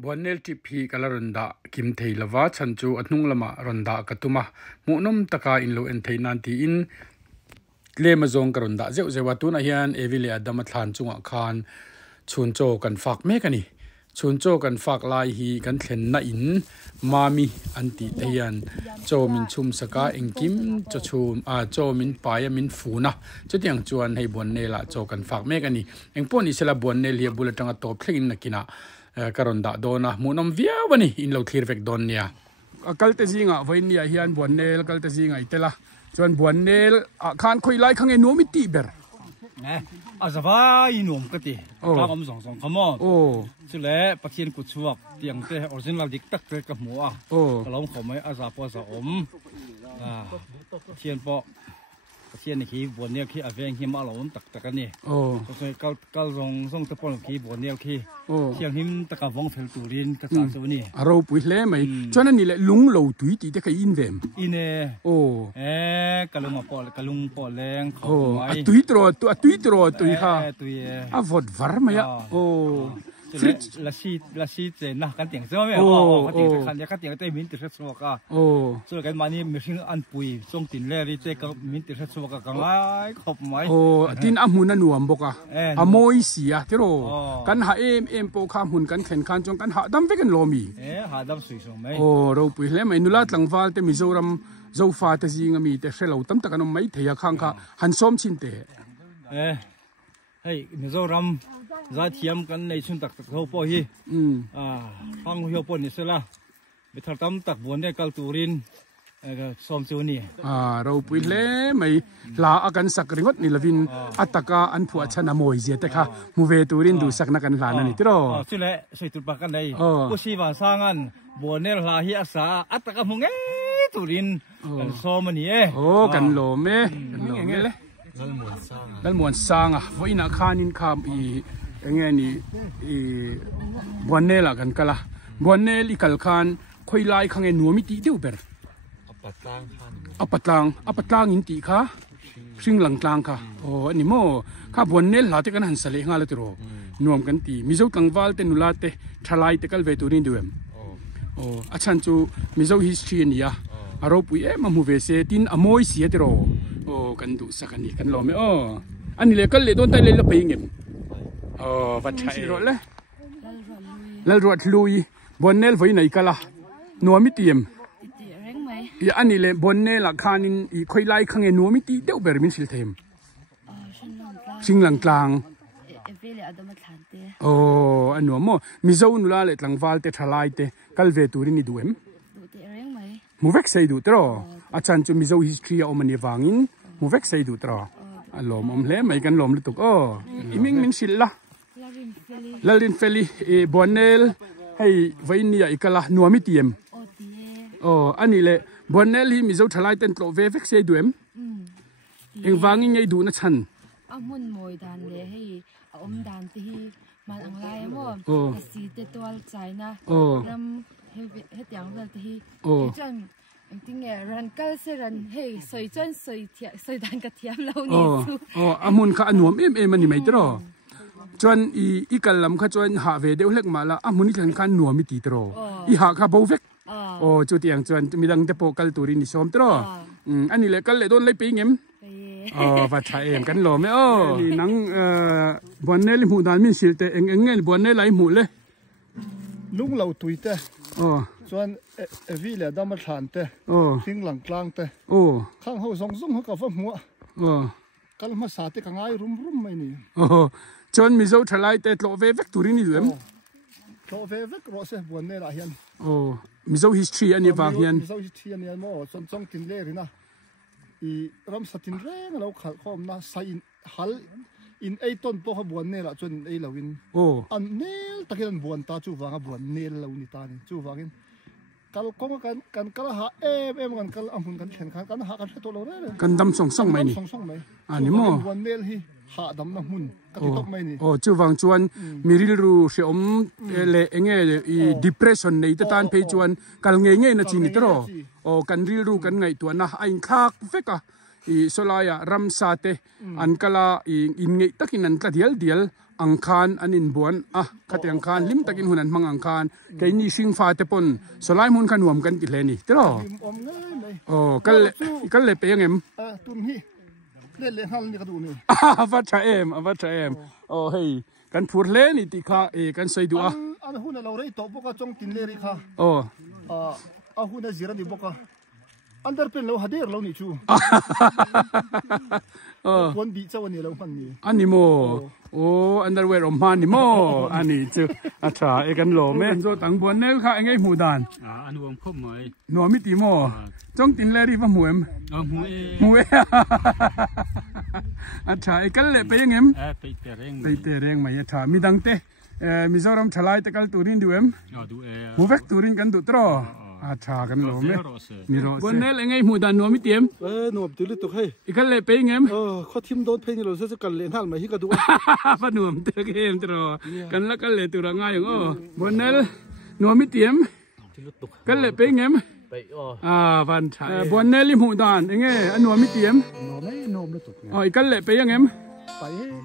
Buanel tipi kala ronda kim thei lava chanchu athnung lama ronda katuma munom taka inlo en thei nan ti in lema zong ka ronda zeu zewa tuna hian evile adama thlan chunga khan chuncho kan fak me kani chuncho kan fak lai hi kan thlen na in mami anti hian cho min chum saka engkim cho chum cho min paya min funa chutiang chuan hei buannela cho kan fak me kani engponi sela buannel hi bulatanga top thlin nakina karonda dona munom viawani in lo thlir vek don nia kalte zinga voinia hian buannel kalte zinga itela chuan buannel khan khoi lai khange nomi ti ber azava inom kati ka om song song kamo chule pathian ku chuak tiang te original dik tak te ka mu a kalom khomai aza po za om pathian po pathian hi bonel khi aveng hi ma lom tak tak ani so kal zong te pon khi bonel khi thiang him taka vong fel turin ka ta so ni aro pui hle mai chuan ni le lung lo tui ti te ka in vem ine kalung pol kalung poleng khomai tui tro tui ha a vot var ma ya la si che na kan tiang zo me ka tiang khan ya ka tiang te min ti so ka so kan mani machine an pui song tin le ri te ka min ti so ka ka ngai khop mai tin amuna nuam boka amoi sia tero kan ha em po kha hun kan khen khan chong kan ha dam ve kan lomi ha dam sui so mai ro pui hle mai nula tlangwal te mizoram zo fa te jinga mi te hrelo tam takan mai theya khang kha han som chin te hey mizoram za thiam kan nei chun tak tak ho po hi pang ho po ni sela be thar tam tak bon ne kal turin som chu ni ro pui hle mai la akan sakringot ni lavin ataka an phu achana moi je te kha mu ve turin du sakna kan hlan ani tiro chule soi tur pa kan nei ku si wa sangan bonel la hi asa ataka mu nge turin kan som ani kan lo me kan lo me le dal muan sanga voina khanin kham i engeni buannela kan kala buannel ikal khan khoilai khange nuami ti deu ber apatlang in ti kha singlang tlang kha ani mo kha buannel la te kan han sale nga la tro nuam kan ti mizo tlangwal te nula te thalai te kal ve turin duem achan chu mizo history nia aro pui e mamu ve se tin amoi sia tro kan du sakani kan lo me ani le kal le don tai le la pe ngem vật chạy rồi đấy, lal ruột lui, buannel với này cả là, nuôi mít tiệm, anh này là buannel là khanin, khơi lai khang nghe nuôi mít ti, đeo bể mình xịt thêm, sinh lăng tlang, anh nuôi mo, mizo nula lệ tlang val te thalai te, kal ve turin ni duem, mu vek say du tro, achan chu mizo history om ani wangin, mu vek say du tro, alom om hle mai kan lom lutuk iming min sil la. Lalin feli buannel hay vainia ikala nuami tiem ani le buannel hi mizo thalai ten tlo ve vek se duem eng wangi ngei du na chan amun moi dan le hei om dan ti hi man ang lai mo si te tol china ram he tiang dal ti hi chan ting e ran kal se ran hei soi chan soi dan ka thiam lo ni su amun kha anuam em ani mai tro chuan i kalam kha chuan ha ve deuh hlek mala amuni thlan khan nuami ti tro i ha kha bo vek chu tiang chuan midang te po kal turin ni som tro ani le kal le don le pe ngem va tha em kan lo me ni nang buannel mu dan min sil te engel buannel lai mu le lung lo tuite chuan vi le dam thlan te thing lang tlang te khang ho zong zong ho ka fa mu kal ma sa te ka ngai rum mai ni chuan mizo thalai te tlo ve vek turin ni duem tlo ve vek ro se buannel a hian mizo history ani wa hian mizo history ani mo chong tin le rina i ram satin reng lo khal khom na sa in hal in ei ton po ha buannel a chuan ei lawin an nel takin buan ta chu wanga buannel lo ni ta ni chu wangin kal kong kan kala ha em kan kal amun kan chen kan ha kan to lo re kan dam song mai ni ani mo buannel hi ha dam na mun ka ti tok mai ni chu wang chuan miril ru se om le enge i depression nei ta tan pe chuan kal nge na chi ni tro kan ril ru kan ngai tu na ain khak veka i solaya ram sa te an kala in ngei takin an tla dial อังคารอันอินบวนขัดอังคารลิมตะกินหุ่นอันมังอังคารแกนี่ชิงฟ้าเตปนสลายมุนขนวมกันกิเลนี่เจ้าโอ้กันเลยไปยังไงตุนฮีเล่นฮัลนี่ก็ดูนี่วัดชาเอ็มโอ้เฮ้ยกันพูดเล่นนี่ติค่ะกันใส่ดูอันหุ่นเราได้ตบพวกจงตินเลริค่ะโอ้หุ่นจีรันดิพวกอันเดอร์เป็นเราฮัดเดอร์เรานี่ชูคนดีเจ้าวันนี้เราพันนี่อันนี้โมโอ้อันเดอร์เวอร์อมพันนี่โมอันนี้จูอาชากันโลเมนโซตังบวนเนลค่ะไงหูดานอันวงพุ่มไหมหนัวมิติโมจงตินเลรีว่าหมวยหมวยอาชากันเลยไปยังไงไปเตะเร่งไหมอาชามีดังเตมิโซรัมชลายตะกัลตูรินดูเอ็มหูเวกตูรินกันตุตรออาชากันโลเมมีรอบนเนลไงหูดานหนัวมิติเอ็มหนัวติลิตุกให้อีกันเลยไปยังไงข้อทิมโดนเพนี่เราจะกันเล่นหันมาฮิกระดูปนหนัวมเตะเกมตรอกันแล้วกันเลยตัวง่ายอย่างบนเนลหนัวมิติเอ็มกันเลยไปยังไงฟันชัยบนเนลิมูดานยังไงอันหนัวมิติเอ็มหนัวไม่ตุกอีกันเลยไปยังไง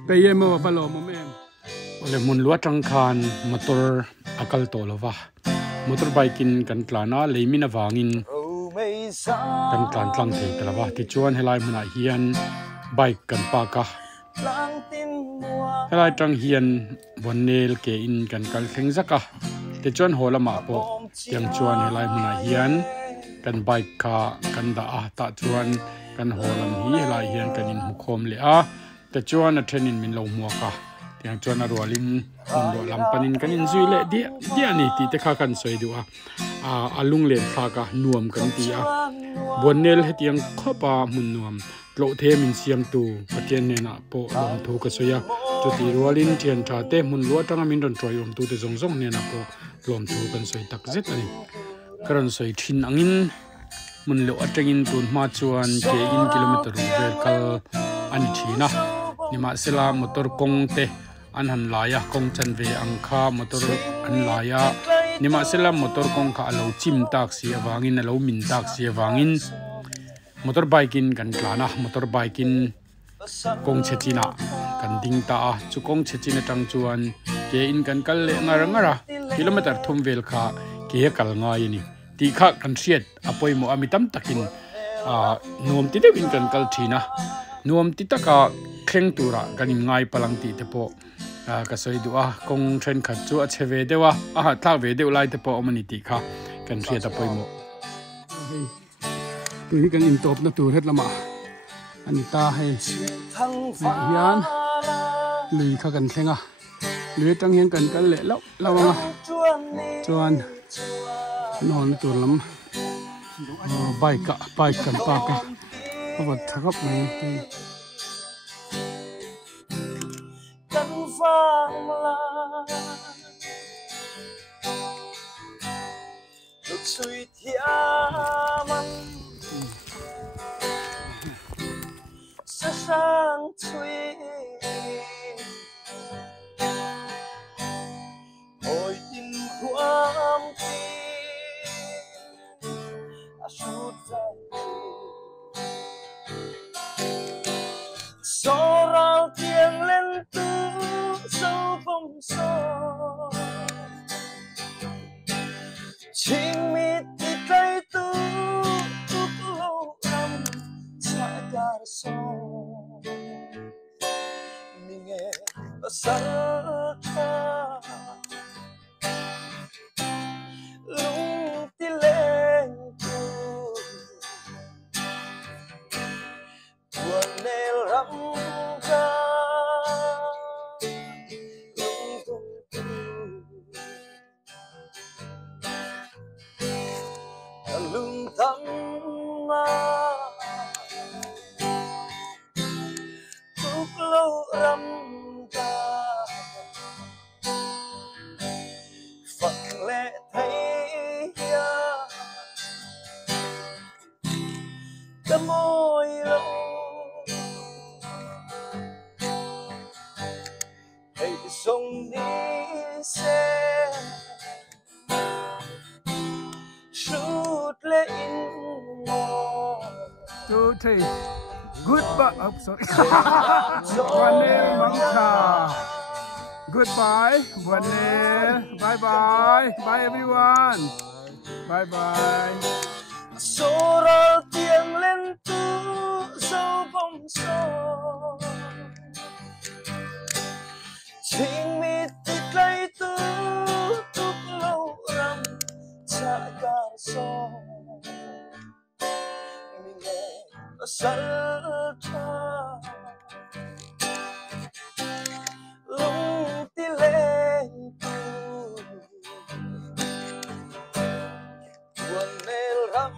ไปเยี่ยมว่าปลอมแม่เลยมุนลัวจังคานมอเตอร์อากาศโตลวะมอเตอร์ไบกินกันกลานาเลยมินาวางินกันกลานกลางเทตลวะที่ชวนให้ลายมุนเฮียนไบกันปากะให้ลายจังเฮียนบนเนลเกอินกันกันเข่งสักะที่ชวนหัวละมาโปยังชวนให้ลายมุนเฮียนกันไบกะกันดาตะชวนกันหัวลำฮีให้ลายเฮียนกันอินหุคมเลยแต่ชวนเทนินมินลงมัวกะyang cuan arwalin mundo lampanin kanin zuile dia ni ti te kha kan soi du alung len kha ka nuam kan ti bonel hetiang khopa mun nuam lo the min siam tu patien ne na po lom thu ka soya chu ti rwalin thian tha te mun lo tanga min ron troi om tu te zong zong ne na po lom thu kan soi tak zet ani karon soi thin angin mun lo atengin tun ma chuan ke in kilometer vel kal ani thina nima sela motor kong te an han laya kong chan ve angkha motor an laya nima sela motor kong kha alo chim tak si awangin alo min tak si awangin motor bikin kan klana motor bikin kong chechina kan ding ta chu kong chechina tang chuan ke in kan kal le ngara kilometer thum vel kha ke kal ngai ni ti kha kan siat apoi mo amitam takin nuam ti dewin kan kal thina nuam ti taka khleng tura kan ngai palang ti te po ka soi du kong tren khat chu a cheve dewa thak ve deu lai te po omani ti kha kan ria ta poimo tu hi kan in top na tur het lama ani ta hai hian lui kha kan thlenga lui tang hian kan kal le lawanga chuan non tur lam bike kan pa ka awat thakap mai suy thia man sa sang suy ôi tim quam ti a shoot so rao tiếng lên tu sâu phong so chính mi ti tay tu lo am cha ga so mi nghe ba sa cha lung ti lên tu buồn nè lắm ca lung thắm lúc lâu râm ca phật lẽ thấy cái môi lâu hãy sông đi xe two, three. Good, but sorry. One name, Mangka. Goodbye. Bye bye. Bye everyone. Bye bye. Soral tiếng lên tu dấu bóng gió. Chính mi tích lấy tu túc lâu rằm cha cả gió. Mình nghe nó sẵn thoa. Lung tí lên tu. Buồn nề rắm